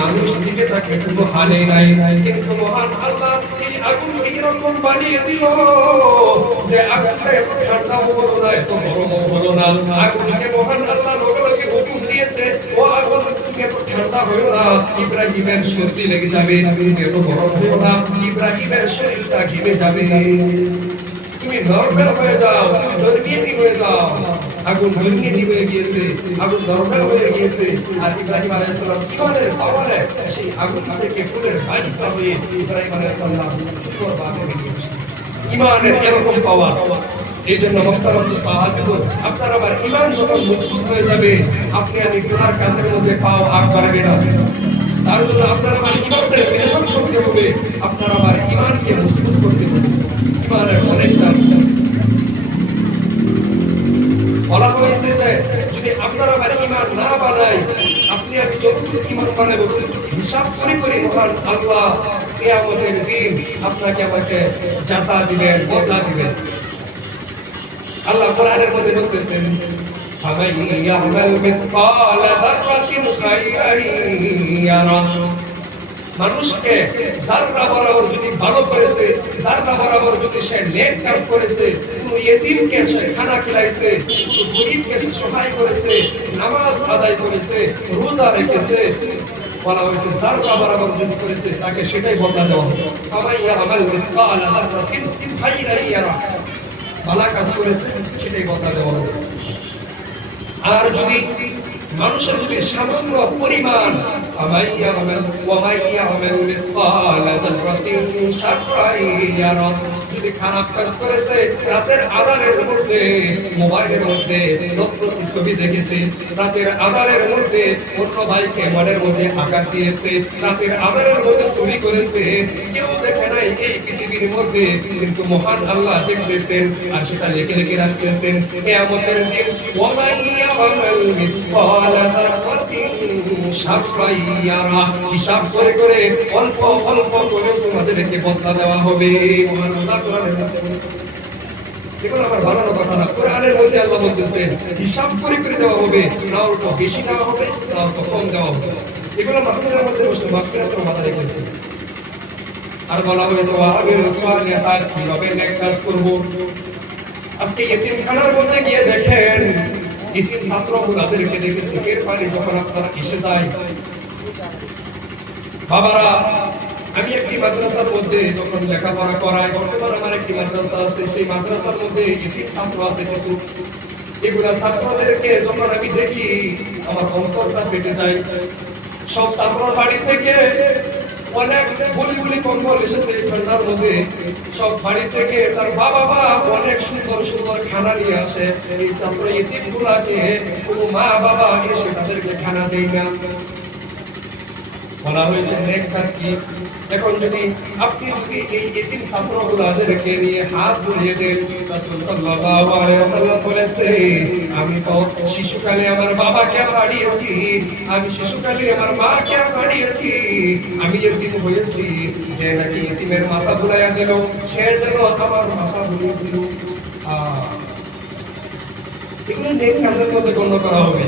মানুষ দিকে তাকে কোনো হালে নাই, কিন্তু মহান আল্লাহ এই আগুন এরকম বানিয়ে দিল যে আগুনটা এত ঠান্ডা হলো না, এত গরম হলো না। আগুনকে মহান আল্লাহ লগে লগে হুকুম দিয়েছে, ও আগুন তুমি এত ঠান্ডা হলো না, ইব্রাহিমের সর্দি লেগে যাবে। তুমি এত গরম হলো না, ইব্রাহিমের শরীরটা ঘেমে যাবে। তুমি নরমাল হয়ে যাও, তুমি ধর্মীয় হয়ে যাও। আগুন ধর্মীয় হয়ে গিয়েছে, আগুন নরমাল হয়ে গিয়েছে। আর ইব্রাহিম আলাইহিস সালাম ইমানের পাওয়ারে সেই আগুন থেকে ফুলের বাগিচা হয়ে ইব্রাহিম আলাইহিস সালাম শুকর বাগে গিয়েছে। ইমানের এরকম পাওয়ার। এই জন্য মুহতারাম মুস্তাহাজিবুন, আপনার আমার ইমান যখন মজবুত হয়ে যাবে, আপনি আমি গুনার কাজের মধ্যে পাও আগ বাড়বে না। তার জন্য আপনার আমার ইমানকে মেহনত করতে হবে, আপনার আমার ইমানকে মজবুত করতে হবে। ইমানের অনেক দাম। বলা হয়েছে যে যদি আপনার আমার ইমান না বানাই, আপনি আমি যতটুকু ইমান বানাবো হিসাব করে করে মহান আল্লাহ কিয়ামতের দিন আপনাকে আমাকে জাযা দিবেন, বদলা দিবেন। আল্লাহ কোরআনের মধ্যে বলতেছেন, ফামান ইয়ামাল মিসকাল যাররাতিন খায়রান ইয়ারা। মানুষকে যাররা বরাবর যদি ভালো করেছে, যাররা বরাবর যদি সে নেক কাজ করেছে, কোনো ইতিমকে সে খানা খিলাইছে, কোনো গরীবকে সে সহায় করেছে, নামাজ আদায় করেছে, রোজা রেখেছে, বলা হয়েছে যাররা বরাবর যদি করেছে তাকে সেটাই বদলা দেওয়া হবে। ফামান ইয়ামাল মিসকাল যাররাতিন খায়রান ইয়ারা। ভালো কাজ করেছে সেটাই বদলা দেওয়া হবে। আর যদি মানুষের যদি সামান্য পরিমাণ যদি খারাপ কাজ করেছে, রাতের আধারের মধ্যে মোবাইলের মধ্যে নতুন ছবি দেখেছে, রাতের আধারের মধ্যে অন্য ভাইকে মনের মধ্যে আঘাত দিয়েছে, রাতের আধারের মধ্যে চুরি করেছে, কেউ দেখে নাই এই পৃথিবীর মধ্যে, কিন্তু মহান আল্লাহ দেখতেছেন আর সেটা লিখে লিখে রাখতেছেন। কিয়ামতের দিন হিসাব করে করে অল্প অল্প করে তোমাদেরকে বদলা দেওয়া হবে। এগুলো আমার বানানো কথা না, কোরআনের মধ্যে আল্লাহ বলতেছেন হিসাব করে করে দেওয়া হবে, না অল্প বেশি দেওয়া হবে, না অল্প কম দেওয়া হবে। এগুলো মাহফিলের মধ্যে বসে মাহফিলের মাথা রেখেছে। আর বলা হয়েছে ওয়াহাবির সালিহাত, কিভাবে নেক কাজ করব। আজকে ইতিমখানার মধ্যে গিয়ে দেখেন ইতিম ছাত্রগুলোদেরকে দেখে চোখের পানি যখন আপনারা এসে যায়। বাবারা, আমি একটি মাদ্রাসার মধ্যে যখন লেখাপড়া করাই, বর্তমানে আমার একটি মাদ্রাসা আছে, সেই মাদ্রাসার মধ্যে ইতিম ছাত্র আছে কিছু। এগুলা ছাত্রদেরকে যখন আমি দেখি আমার অন্তরটা ফেটে যায়। সব ছাত্রর বাড়ি থেকে অনেক গুলি গুলি কম্বল এসেছে এই ঠান্ডার মধ্যে, সব বাড়ি থেকে তার বাবা মা অনেক সুন্দর সুন্দর খানা নিয়ে আসে। এই ছাত্র ইতিম গুলাকে কোনো মা বাবা এসে তাদেরকে খানা দেয় না। বলা হয়েছে নেক কাজ কি। এখন যদি আপনি যদি এই ইতিম ছাত্রগুলোদেরকে নিয়ে হাত বুলিয়ে দেন, রাসূল সাল্লাল্লাহু আলাইহি ওয়াসাল্লাম বলেছে, আমি তো শিশুকালে আমার বাবাকে হারিয়েছি, আমি শিশুকালে আমার মাকে হারিয়েছি, আমি এতিম হয়েছি, যে নাকি ইতিমের মাথা বুলাইয়া দিল সে যেন আমার মাথা বুলিয়ে দিল। এগুলো নেক কাজের মধ্যে গণ্য করা হবে।